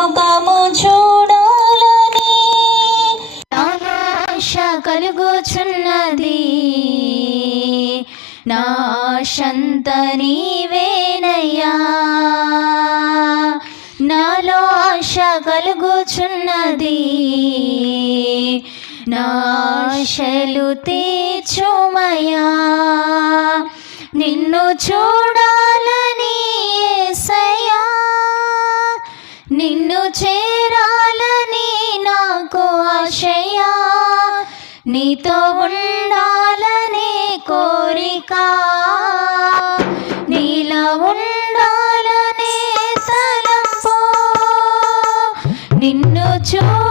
నమ్మకము చూడాలని ఆశ కలుగుచున్నది. నాశంత నీవేనయ్యా. నాలో ఆశ కలుగుచున్నది. నాశలు తీర్చుమయా నిన్ను చూడ నిన్ను చేరాలని నాకు ఆశయ. నీతో ఉండాలనే కోరిక. నీలో ఉండాలనే తలంపు. నిన్ను చూ